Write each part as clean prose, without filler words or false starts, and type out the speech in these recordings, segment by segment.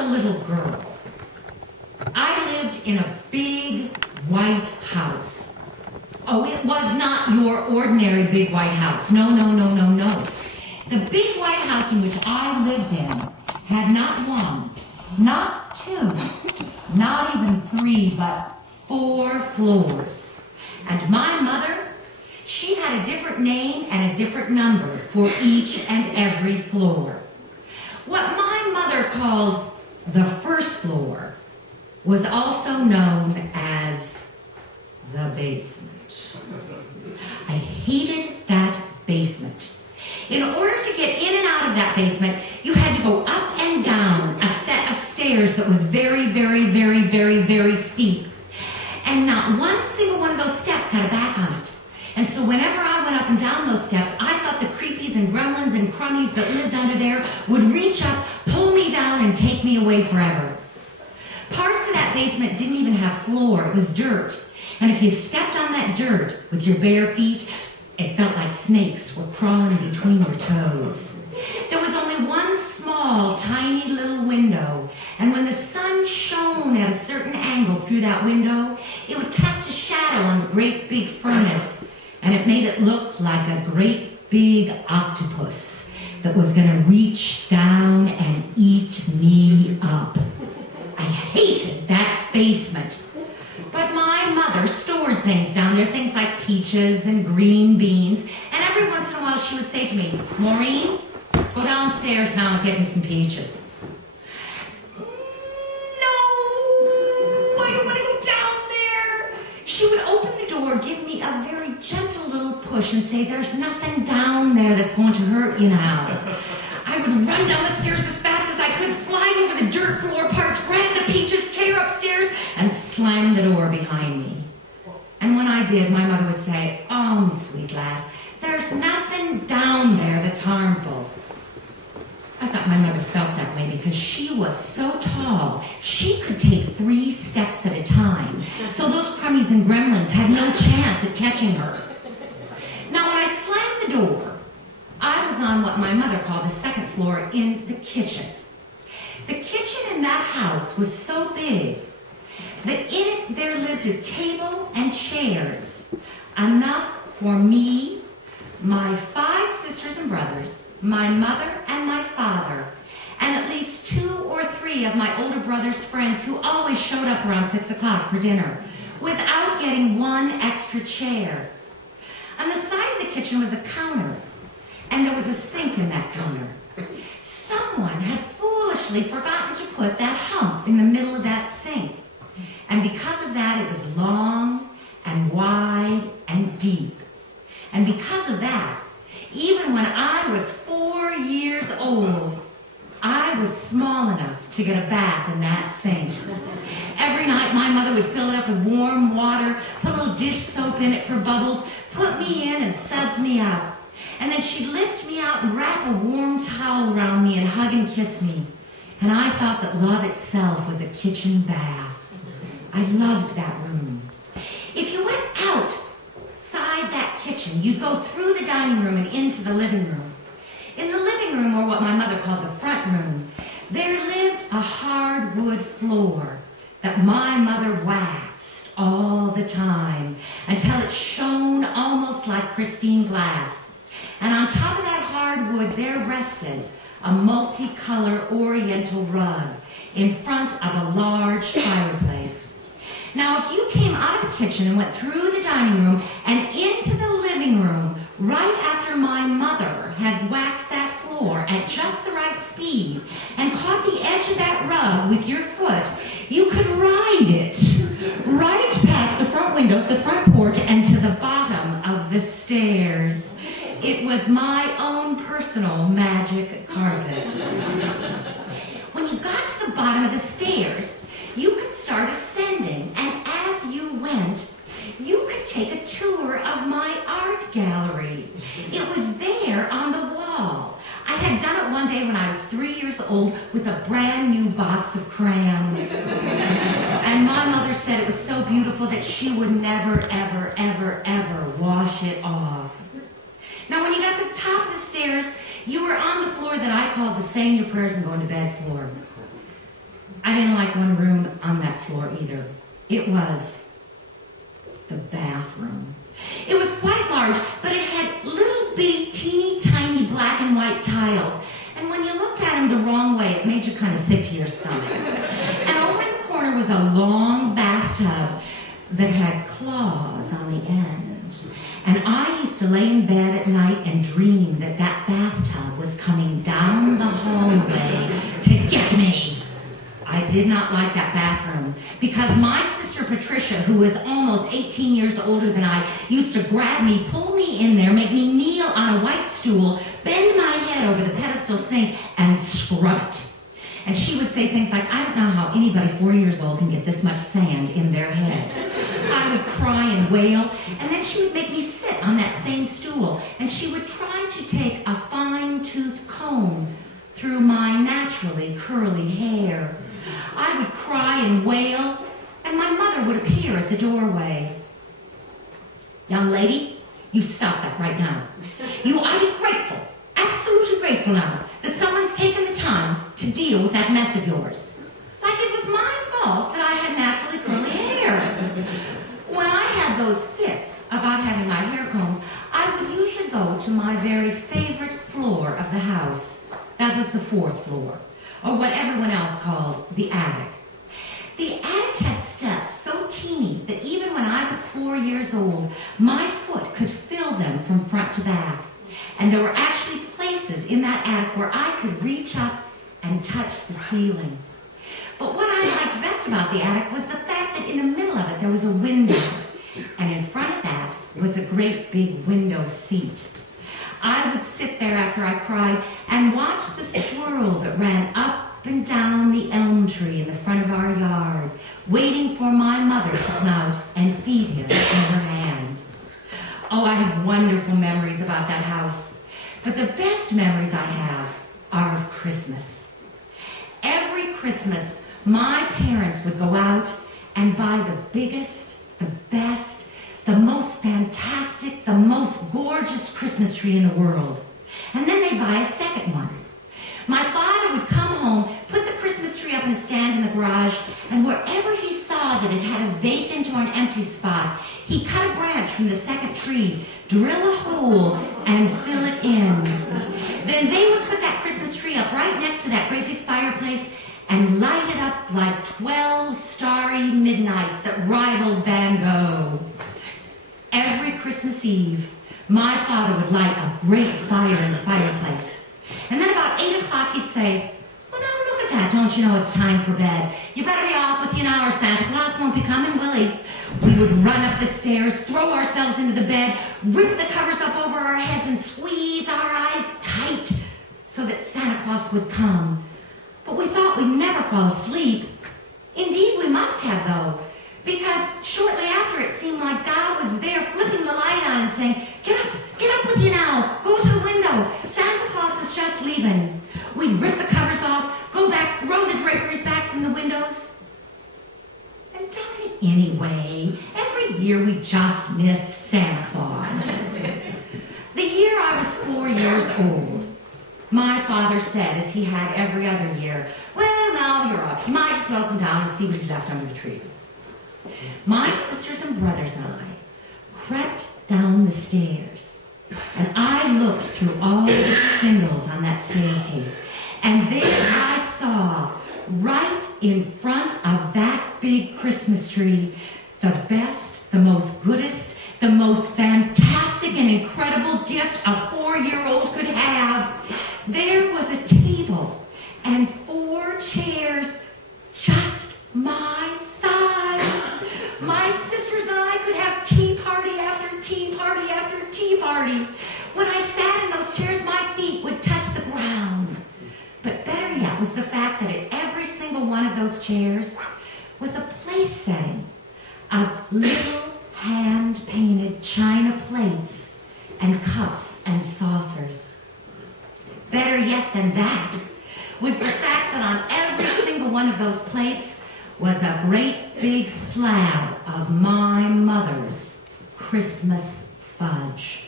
a little girl, I lived in a big white house. Oh, it was not your ordinary big white house. No, no, no, no, no. The big white house in which I lived in had not one, not two, not even three, but 4 floors. And my mother, she had a different name and a different number for each and every floor. What my mother called the first floor was also known as the basement. I hated that basement. In order to get in and out of that basement, you had to go up and down a set of stairs that was very, very, very, very, very steep. And not one single one of those steps had a back on it. And so whenever I went up and down those steps, I thought the creepies and gremlins and crummies that lived under there would reach up, pull me down, and take me away forever. Parts of that basement didn't even have floor. It was dirt. And if you stepped on that dirt with your bare feet, it felt like snakes were crawling between your toes. There was only one small, tiny little window, and when the sun shone at a certain angle through that window, it would cast a shadow on the great big furnace, and it made it look like a great big octopus that was going to reach down and eat me up. I hated that basement. But my mother stored things down there, things like peaches and green beans, and every once in a while she would say to me, "Maureen, go downstairs now and get me some peaches." No, I don't want to go down there. She would open the door, give me a very gentle little push and say, "There's nothing down there that's going to hurt you now." I would run down the stairs as fast as I could, fly over the dirt floor parts, grab the peaches, tear upstairs, and slam the door behind me. And when I did, my mother would say, "Oh, sweet lass, there's nothing down there that's harmful." I thought my mother felt that way because she was so tall, she could take 3 steps at a time. So those crummies and gremlins had no chance at catching her. Now, when I slammed the door, I was on what my mother called the second floor in the kitchen. The kitchen in that house was so big that in it there lived a table and chairs, enough for me, my 5 sisters and brothers, my mother and my father, and at least 2 or 3 of my older brother's friends who always showed up around 6 o'clock for dinner, without getting 1 extra chair. On the side of the kitchen was a counter, and there was a sink in that counter. Someone had foolishly forgotten to put that hump in the middle of that sink. And because of that, it was long and wide and deep. And because of that, even when I was 4 years old, I was small enough to get a bath in that sink. Every night, my mother would fill it up with warm water, put a little dish soap in it for bubbles, put me in and suds me out. And then she'd lift me out and wrap a warm towel around me and hug and kiss me. And I thought that love itself was a kitchen bath. I loved that room. If you went outside that kitchen, you'd go through the dining room and into the living room. In the living room, or what my mother called the front room, there lived a hardwood floor that my mother waxed all the time until it shone almost like pristine glass. And on top of that hardwood, there rested a multicolor oriental rug in front of a large fireplace. Now, if you came out of the kitchen and went through the dining room and into the living room right after my mother had waxed that floor at just the right speed and caught the edge of that rug with your foot, you could ride it right past the front windows, the front porch, and to the bottom of the stairs. It was my own personal magic carpet. When you got to the bottom of the stairs, you could start ascending, and as you went, you could take a tour of my art gallery. It was there on the wall. I had done it one day when I was 3 years old with a brand new box of crayons. And my mother said it was so beautiful that she would never, ever, ever, ever wash it off. Now, when you got to the top of the stairs, you were on the floor that I called the saying your prayers and going to bed floor. I didn't like one room on that floor either. It was the bathroom. It was quite large, but it had little bitty, teeny, tiny black and white tiles. And when you looked at them the wrong way, it made you kind of sick to your stomach. And over in the corner was a long bathtub that had claws on the end. And I used to lay in bed at night and dream that that bathtub was coming down the hallway to get me. I did not like that bathroom because my sister Patricia, who was almost 18 years older than I, used to grab me, pull me in there, make me kneel on a white stool, bend my head over the pedestal sink, and scrub it. And she would say things like, I don't know how anybody 4 years old can get this much sand in their head. I would cry and wail, and then she would make me sit on that same stool, and she would try to take a fine-tooth comb through my naturally curly hair. I would cry and wail, and my mother would appear at the doorway. Young lady, you stop that right now. You ought to be grateful, absolutely grateful now, that someone's taken the time to deal with that mess of yours. Like it was my fault that I had naturally curly hair. When I had those fits about having my hair combed, I would usually go to my very favorite floor of the house. That was the 4th floor, or what everyone else called the attic. The attic had steps so teeny that even when I was 4 years old, my foot could fill them from front to back. And there were actually places in that attic where I could reach up and touch the ceiling. But what I liked best about the attic was the fact that in the middle of it there was a window, and in front of that was a great big window seat. I would sit there after I cried and watch the squirrel that ran up and down the elm tree in the front of our yard, waiting for my mother to come out and feed him in her hand. Oh, I have wonderful memories about that house. But the best memories I have are of Christmas. Every Christmas, my parents would go out and buy the biggest, the best, the most fantastic, the most gorgeous Christmas tree in the world. And then they'd buy a second one. My father would come home, put the Christmas tree up in a stand in the garage, and wherever he saw that it had a vacant or an empty spot, he'd cut a branch from the second tree, drill a hole, and fill it in. Then they would put that Christmas tree up right next to that great big fireplace and light it up like 12 starry midnights that rivaled Van Gogh. Every Christmas Eve, my father would light a great fire in the fireplace. And then about 8 o'clock he'd say, well, now look at that, don't you know it's time for bed? You better be off with you now or Santa Claus won't be coming, will he? We would run up the stairs, throw ourselves into the bed, rip the covers up over our heads and squeeze our eyes tight so that Santa Claus would come. But we thought we'd never fall asleep. Indeed, we must have, though, because shortly after it seemed like God was there flipping the light on and saying, get up with you now, go to the window, Santa Claus is just leaving. We'd rip the covers off, go back, throw the draperies back from the windows. And darn it anyway, every year we just missed Santa Claus. The year I was 4 years old, my father said, as he had every other year, well, now you're up. You might as well come down and see what's left under the tree. My sisters and brothers and I crept down the stairs, and I looked through all the spindles on that staircase, and there I saw, right in front of that big Christmas tree, the best, the most goodest, the most fantastic and incredible gift a 4-year-old could have. There was a table and 4 chairs just my size. My sisters and I could have tea party after tea party after tea party. When I sat in those chairs, my feet would touch the ground. But better yet was the fact that at every single one of those chairs was a place setting of little hand-painted china plates and cups and saucers. Better yet than that was the fact that on every single one of those plates was a great big slab of my mother's Christmas fudge.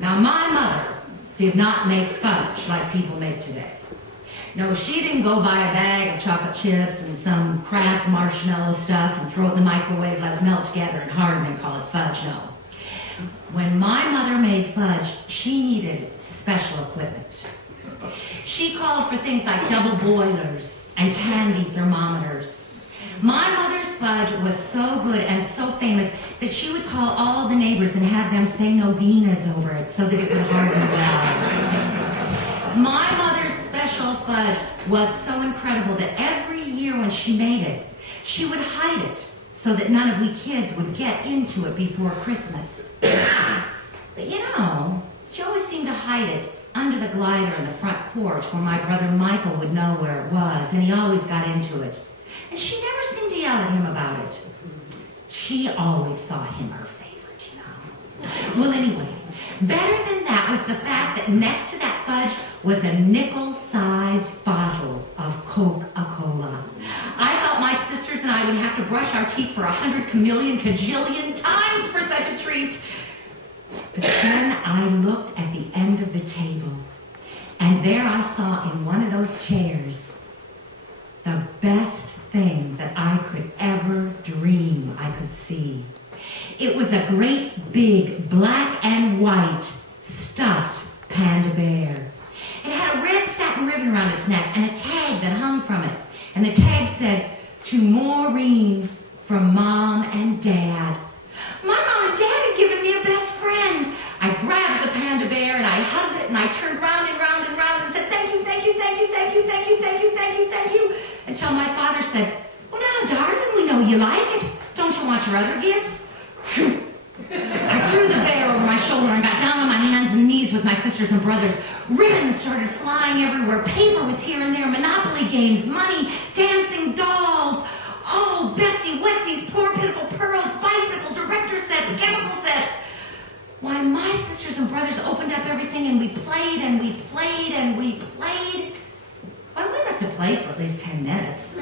Now, my mother did not make fudge like people make today. No, she didn't go buy a bag of chocolate chips and some Kraft marshmallow stuff and throw it in the microwave, let it melt together and harden and call it fudge. No. When my mother made fudge, she needed special equipment. She called for things like double boilers and candy thermometers. My mother's fudge was so good and so famous that she would call all the neighbors and have them say novenas over it so that it would harden well. My mother's special fudge was so incredible that every year when she made it, she would hide it so that none of we kids would get into it before Christmas. But you know, she always seemed to hide it under the glider in the front porch where my brother Michael would know where it was, and he always got into it. And she never seemed to yell at him about it. She always thought him her favorite, you know. Well, anyway, better than that was the fact that next to that fudge was a nickel-sized bottle of Coca-Cola. I thought my sisters and I would have to brush our teeth for 100 chameleon cajillion times for such a treat. But then I looked at the end of the table, and there I saw in one of those chairs the best thing that I could ever dream I could see. It was a great big black and white stuffed panda bear. It had a red satin ribbon around its neck and a tag that hung from it. And the tag said, "To Maureen from Mom and Dad." My mom and dad had given me a best friend. I grabbed the panda bear and I hugged it and I turned round and round and round and said, "Thank you, thank you, thank you, thank you, thank you, thank you, thank you, thank you," until my father said, "Well now, darling, we know you like it. Don't you want your other gifts?" I threw the bear over my shoulder and got down on my hands and knees with my sisters and brothers. Ribbons started flying everywhere. Paper was here and there. Monopoly games, money, dancing dolls. Oh, Betsy Wetsy's poor pitiful pearls, bicycles, erector sets, chemical sets. Why, my sisters and brothers opened up everything and we played and we played and we played. Well, we must have played for at least 10 minutes.